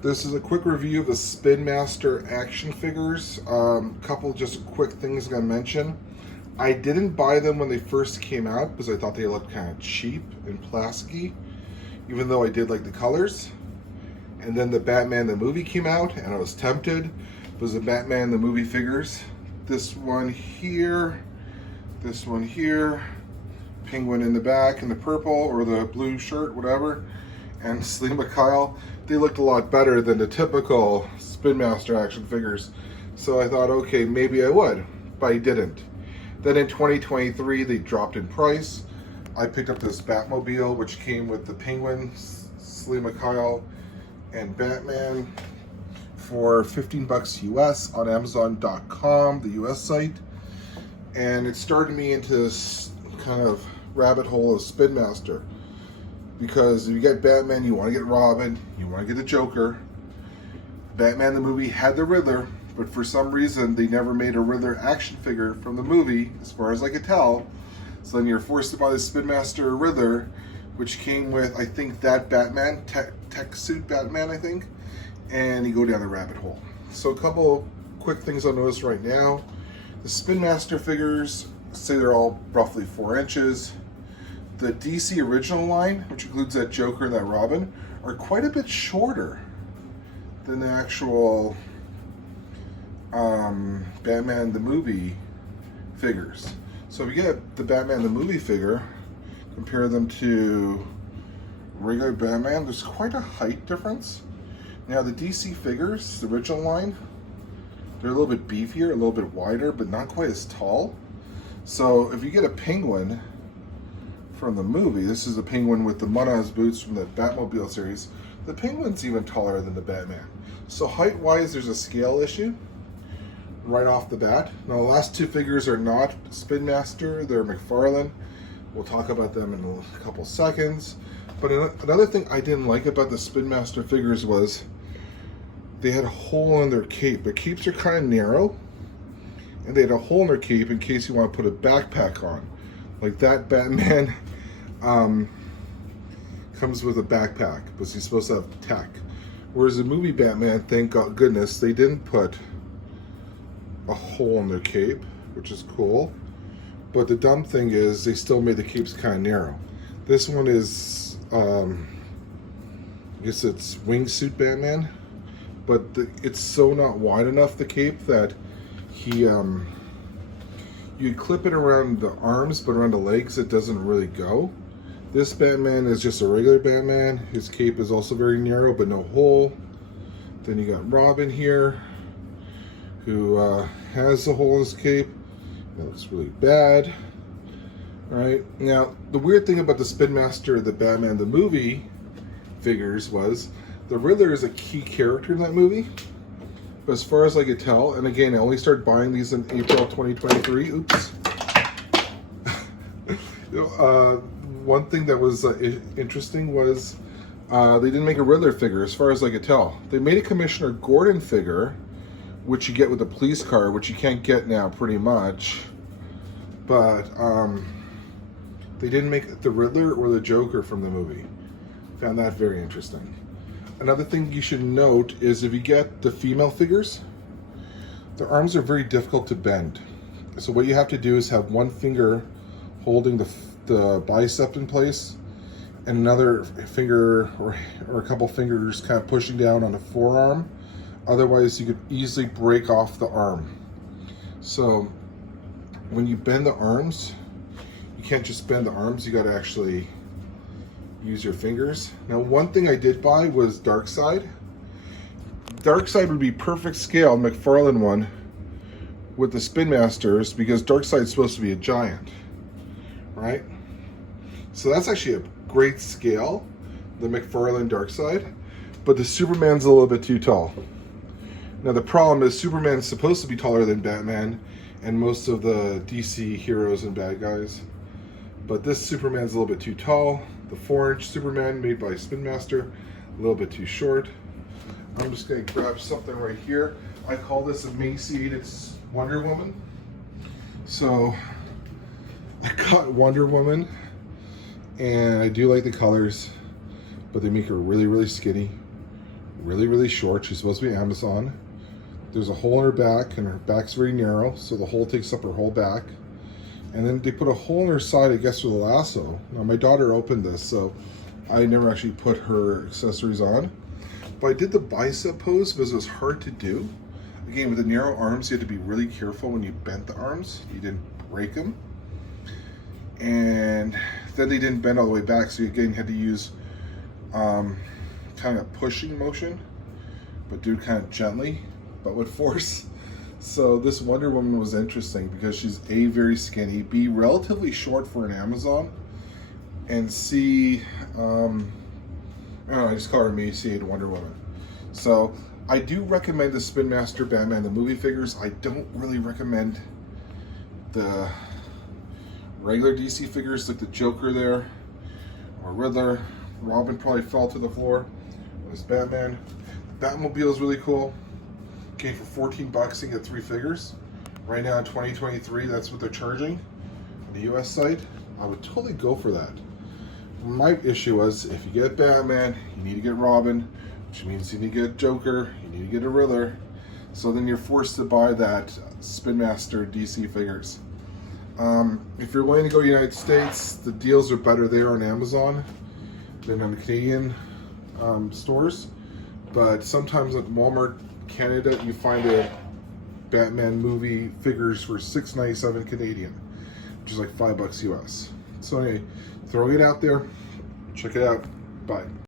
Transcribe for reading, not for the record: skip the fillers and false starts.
This is a quick review of the Spinmaster action figures. Couple just quick things I'm gonna mention. I didn't buy them when they first came out because I thought they looked kind of cheap and plasticky, even though I did like the colors. And then the Batman the movie came out and I was tempted because the Batman the movie figures. This one here, Penguin in the back in the purple or the blue shirt, whatever, and Selima Kyle, they looked a lot better than the typical Spinmaster action figures. So I thought, okay, maybe I would, but I didn't. Then in 2023, they dropped in price. I picked up this Batmobile, which came with the Penguin, Selima Kyle, and Batman for 15 bucks US on Amazon.com, the US site. And it started me into this kind of rabbit hole of Spinmaster. Because if you get Batman, you want to get Robin, you want to get the Joker. Batman the movie had the Riddler, but for some reason they never made a Riddler action figure from the movie, as far as I could tell. So then you're forced to buy the Spinmaster Riddler, which came with, I think, that Batman, tech suit Batman, I think, and you go down the rabbit hole. So a couple quick things I'll notice right now. The Spinmaster figures, say they're all roughly 4 inches. The DC original line, which includes that Joker and that Robin, are quite a bit shorter than the actual Batman the movie figures. So if you get the Batman the movie figure, compare them to regular Batman, there's quite a height difference. Now the DC figures, the original line, they're a little bit beefier, a little bit wider, but not quite as tall. So if you get a Penguin from the movie, this is a Penguin with the mud-on boots from the Batmobile series. The Penguin's even taller than the Batman. So height-wise, there's a scale issue right off the bat. Now, the last two figures are not Spinmaster, they're McFarlane. We'll talk about them in a couple seconds. But another thing I didn't like about the Spinmaster figures was they had a hole in their cape. Their capes are kind of narrow, and they had a hole in their cape in case you want to put a backpack on. Like that Batman comes with a backpack, because he's supposed to have tech. Whereas the movie Batman, thank goodness, they didn't put a hole in their cape, which is cool. But the dumb thing is, they still made the capes kind of narrow. This one is, I guess it's wingsuit Batman, but it's so not wide enough, the cape, that he, you clip it around the arms, but around the legs it doesn't really go. This Batman is just a regular Batman. His cape is also very narrow, but no hole. Then you got Robin here, who has a hole in his cape. That looks really bad. Alright, now the weird thing about the Spinmaster, the Batman the movie figures, was the Riddler is a key character in that movie. But as far as I could tell, and again, I only started buying these in April 2023. Oops. One thing that was interesting was they didn't make a Riddler figure, as far as I could tell. They made a Commissioner Gordon figure, which you get with a police car, which you can't get now pretty much. But they didn't make the Riddler or the Joker from the movie. Found that very interesting. Another thing you should note is if you get the female figures, their arms are very difficult to bend. So what you have to do is have one finger holding the bicep in place and another finger or a couple fingers kind of pushing down on the forearm. Otherwise, you could easily break off the arm. So when you bend the arms, you can't just bend the arms, you got to actually use your fingers. Now, one thing I did buy was Darkseid. Darkseid would be perfect scale, McFarlane one, with the Spinmasters, because Darkseid's supposed to be a giant, right? So that's actually a great scale, the McFarlane Darkseid, but the Superman's a little bit too tall. Now the problem is Superman's supposed to be taller than Batman and most of the DC heroes and bad guys, but this Superman's a little bit too tall. The 4-inch Superman made by Spinmaster, a little bit too short. I'm just going to grab something right here. I call this emaciated Wonder Woman. So I got Wonder Woman, and I do like the colors, but they make her really, really skinny, Really, really short. She's supposed to be Amazon. There's a hole in her back, and her back's very narrow, so the hole takes up her whole back. And then they put a hole in her side, I guess, with a lasso. Now, my daughter opened this, so I never actually put her accessories on. But I did the bicep pose because it was hard to do. Again, with the narrow arms, you had to be really careful when you bent the arms. You didn't break them. And then they didn't bend all the way back, so you again had to use kind of pushing motion, but do it kind of gently, but with force. So this Wonder Woman was interesting because she's A, very skinny, B, relatively short for an Amazon, and C, I don't know, I just call her emaciated Wonder Woman. So I do recommend the Spinmaster Batman, the movie figures. I don't really recommend the regular DC figures like the Joker there, or Riddler. Robin probably fell to the floor. This Batman. The Batmobile is really cool. Came for 14 bucks and get 3 figures. Right now in 2023, that's what they're charging on the US site. I would totally go for that. My issue was, if you get Batman, you need to get Robin, which means you need to get Joker, you need to get a Riddler. So then you're forced to buy that Spinmaster DC figures. If you're willing to go to the United States, the deals are better there on Amazon than on the Canadian stores. But sometimes at Walmart Canada, you find a Batman movie figures for $6.97 Canadian, which is like $5 US. So anyway, throwing it out there. Check it out. Bye.